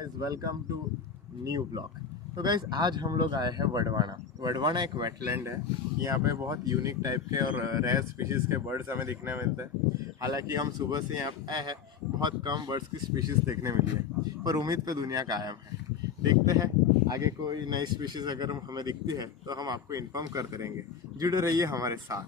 Guys welcome to new blog. तो guys आज हम लोग आए हैं वडवाना। वडवाना एक वेटलैंड है। यहाँ पे बहुत यूनिक टाइप के और रेयर स्पीशीज़ के बर्ड्स हमें दिखने मिलते हैं। हालांकि हम सुबह से यहाँ पे आए हैं, बहुत कम बर्ड्स की स्पीशीज़ देखने मिली है, पर उम्मीद पे दुनिया कायम है। देखते हैं आगे कोई नई स्पीशीज़ अगर हमें दिखती है तो हम आपको इन्फॉर्म करते रहेंगे। जुड़े रहिए हमारे साथ।